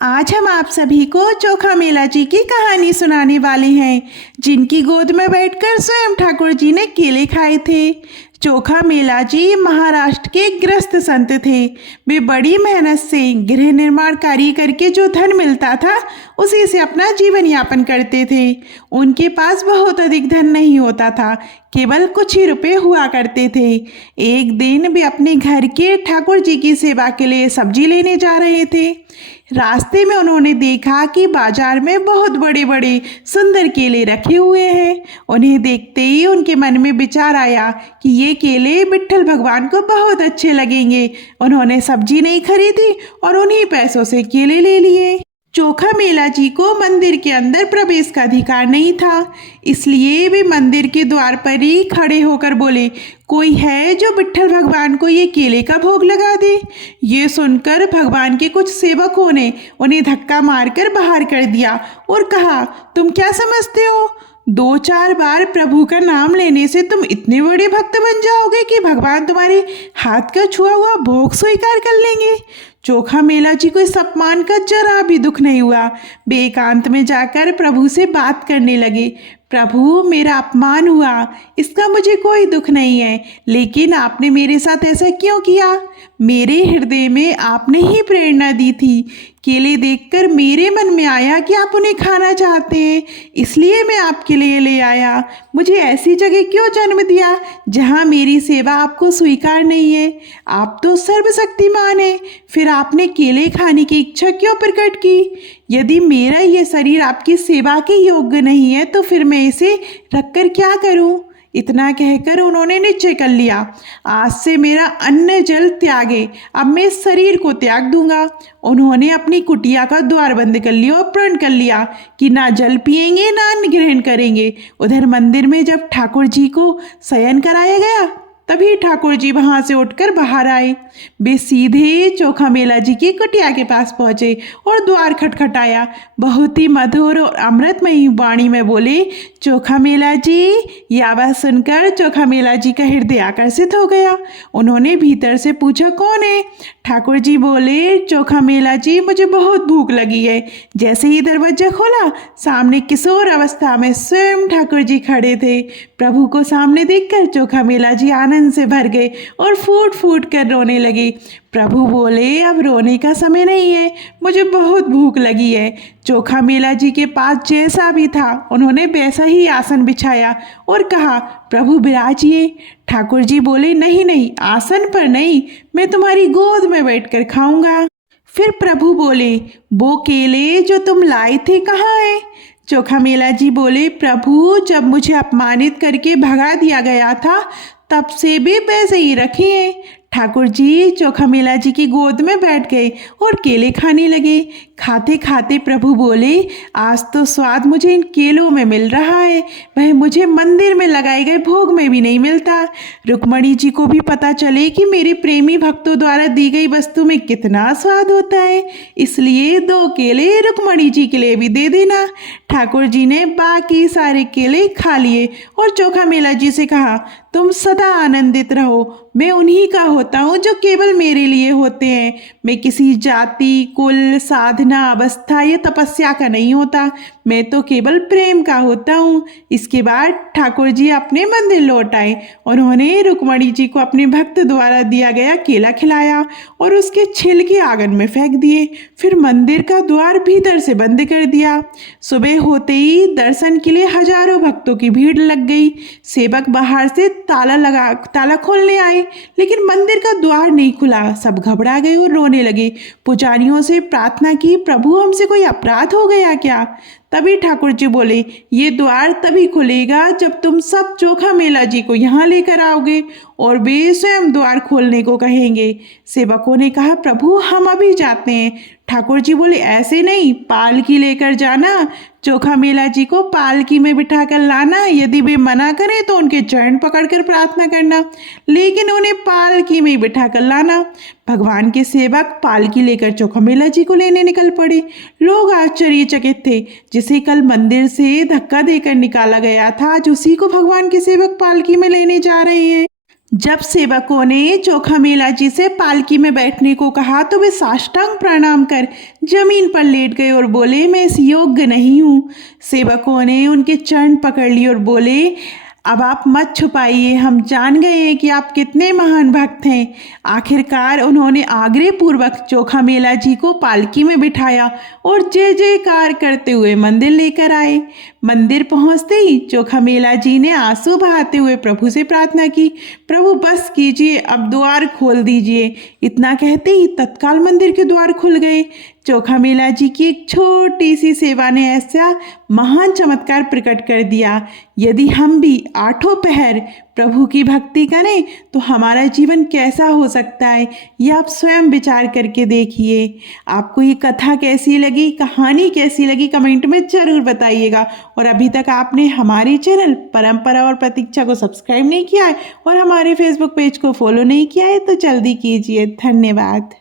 आज हम आप सभी को चोखा मेला जी की कहानी सुनाने वाले हैं, जिनकी गोद में बैठकर स्वयं ठाकुर जी ने केले खाए थे। चोखा मेला जी महाराष्ट्र के गृहस्थ संत थे। वे बड़ी मेहनत से गृह निर्माण कार्य करके जो धन मिलता था उसी से अपना जीवन यापन करते थे। उनके पास बहुत अधिक धन नहीं होता था, केवल कुछ ही रुपए हुआ करते थे। एक दिन वे अपने घर के ठाकुर जी की सेवा के लिए सब्जी लेने जा रहे थे। रास्ते में उन्होंने देखा कि बाजार में बहुत बड़े बड़े सुंदर केले रखे हुए हैं। उन्हें देखते ही उनके मन में विचार आया कि ये केले विट्ठल भगवान को बहुत अच्छे लगेंगे। उन्होंने सब्जी नहीं खरीदी और उन्हीं पैसों से केले ले लिए। चोखा मेला जी को मंदिर के अंदर प्रवेश का अधिकार नहीं था, इसलिए वे मंदिर के द्वार पर ही खड़े होकर बोले, कोई है जो विट्ठल भगवान को ये केले का भोग लगा दे। ये सुनकर भगवान के कुछ सेवकों ने उन्हें धक्का मारकर बाहर कर दिया और कहा, तुम क्या समझते हो, 2-4 बार प्रभु का नाम लेने से तुम इतने बड़े भक्त बन जाओगे कि भगवान तुम्हारे हाथ का छुआ हुआ भोग स्वीकार कर लेंगे। चोखा मेला जी को इस अपमान का जरा भी दुख नहीं हुआ। वे एकांत में जाकर प्रभु से बात करने लगे। प्रभु, मेरा अपमान हुआ, इसका मुझे कोई दुख नहीं है, लेकिन आपने मेरे साथ ऐसा क्यों किया? मेरे हृदय में आपने ही प्रेरणा दी थी। केले देखकर मेरे मन में आया कि आप उन्हें खाना चाहते हैं, इसलिए मैं आपके लिए ले आया। मुझे ऐसी जगह क्यों जन्म दिया जहाँ मेरी सेवा आपको स्वीकार नहीं है? आप तो सर्वशक्तिमान हैं, फिर आपने केले खाने की इच्छा क्यों प्रकट की? यदि मेरा ये शरीर आपकी सेवा के योग्य नहीं है तो फिर मैं इसे रखकर क्या करूं? इतना कहकर उन्होंने निश्चय कर लिया, आज से मेरा अन्न जल त्यागे, अब मैं इस शरीर को त्याग दूंगा। उन्होंने अपनी कुटिया का द्वार बंद कर लिया और प्रण कर लिया कि ना जल पिएंगे ना अन्न ग्रहण करेंगे। उधर मंदिर में जब ठाकुर जी को शयन कराया गया तभी ठाकुर जी वहां से उठकर बाहर आए। वे सीधे चोखा मेला जी की कुटिया के पास पहुंचे और द्वार खटखटाया। बहुत ही मधुर और अमृतमयी वाणी में बोले, चोखा मेला जी। यह आवाज सुनकर चोखा मेला जी का हृदय आकर्षित हो गया। उन्होंने भीतर से पूछा, कौन है? ठाकुर जी बोले, चोखा मेला जी, मुझे बहुत भूख लगी है। जैसे ही दरवाजा खोला, सामने किशोर अवस्था में स्वयं ठाकुर जी खड़े थे। प्रभु को सामने देखकर चोखा मेला जी आनंद से भर गए और फूट फूट कर रोने लगे। प्रभु बोले, अब रोने का समय नहीं है, मुझे बहुत भूख लगी है। चोखा मेला जी के पास जैसा भी था उन्होंने वैसा ही आसन बिछाया और कहा, प्रभु विराजिए। ठाकुर जी बोले, नहीं नहीं, आसन पर नहीं, मैं तुम्हारी गोद में बैठकर खाऊंगा। फिर प्रभु बोले, वो केले जो तुम लाए थे कहाँ है? चोखा मेला जी बोले, प्रभु, जब मुझे अपमानित करके भगा दिया गया था तब से भी वैसे ही रखे हैं। ठाकुर जी चोखा मेला जी की गोद में बैठ गए और केले खाने लगे। खाते खाते प्रभु बोले, आज तो स्वाद मुझे इन केलों में मिल रहा है, वह मुझे मंदिर में लगाए गए भोग में भी नहीं मिलता। रुक्मणी जी को भी पता चले कि मेरे प्रेमी भक्तों द्वारा दी गई वस्तु में कितना स्वाद होता है, इसलिए 2 केले रुक्मणी जी के लिए भी दे देना। ठाकुर जी ने बाकी सारे केले खा लिए और चोखा मेला जी से कहा, तुम सदा आनंदित रहो, मैं उन्हीं का होता हूँ जो केवल मेरे लिए होते हैं। मैं किसी जाति, कुल, साधना, अवस्था या तपस्या का नहीं होता, मैं तो केवल प्रेम का होता हूँ। इसके बाद ठाकुर जी अपने मंदिर लौट आए। उन्होंने रुक्मणी जी को अपने भक्त द्वारा दिया गया केला खिलाया और उसके छिलके आंगन में फेंक दिए। फिर मंदिर का द्वार भीतर से बंद कर दिया। सुबह होते ही दर्शन के लिए हजारों भक्तों की भीड़ लग गई। सेवक बाहर से ताला खोलने आए, लेकिन मंदिर का द्वार नहीं खुला। सब घबरा गए और रोने लगे। पुजारियों से प्रार्थना की, प्रभु, हमसे कोई अपराध हो गया क्या? तभी ठाकुर जी बोले, ये द्वार तभी खुलेगा जब तुम सब चोखा मेला जी को यहाँ लेकर आओगे और वे स्वयं द्वार खोलने को कहेंगे। सेवकों ने कहा, प्रभु, हम अभी जाते हैं। ठाकुर जी बोले, ऐसे नहीं, पालकी लेकर जाना, चोखा मेला जी को पालकी में बिठाकर लाना। यदि वे मना करें तो उनके चरण पकड़कर प्रार्थना करना, लेकिन उन्हें पालकी में बिठाकर लाना। भगवान के सेवक पालकी लेकर चोखा मेला जी को लेने निकल पड़े। लोग आश्चर्यचकित थे, जिसे कल मंदिर से धक्का देकर निकाला गया था, आज उसी को भगवान के सेवक पालकी में लेने जा रहे हैं। जब सेवकों ने चोखा मेला जी से पालकी में बैठने को कहा तो वे साष्टांग प्रणाम कर जमीन पर लेट गए और बोले, मैं इस योग्य नहीं हूँ। सेवकों ने उनके चरण पकड़ लिए और बोले, अब आप मत छुपाइए, हम जान गए हैं कि आप कितने महान भक्त हैं। आखिरकार उन्होंने आग्रह पूर्वक चोखा मेला जी को पालकी में बिठाया और जय जयकार करते हुए मंदिर लेकर आए। मंदिर पहुंचते ही चोखा मेला जी ने आंसू बहाते हुए प्रभु से प्रार्थना की, प्रभु बस कीजिए, अब द्वार खोल दीजिए। इतना कहते ही तत्काल मंदिर के द्वार खुल गए। चोखा मेला जी की एक छोटी सी सेवा ने ऐसा महान चमत्कार प्रकट कर दिया। यदि हम भी आठों पहर प्रभु की भक्ति करें तो हमारा जीवन कैसा हो सकता है, ये आप स्वयं विचार करके देखिए। आपको ये कथा कैसी लगी, कहानी कैसी लगी, कमेंट में ज़रूर बताइएगा। और अभी तक आपने हमारे चैनल परंपरा और प्रतीक्षा को सब्सक्राइब नहीं किया है और हमारे फेसबुक पेज को फॉलो नहीं किया है तो जल्दी कीजिए। धन्यवाद।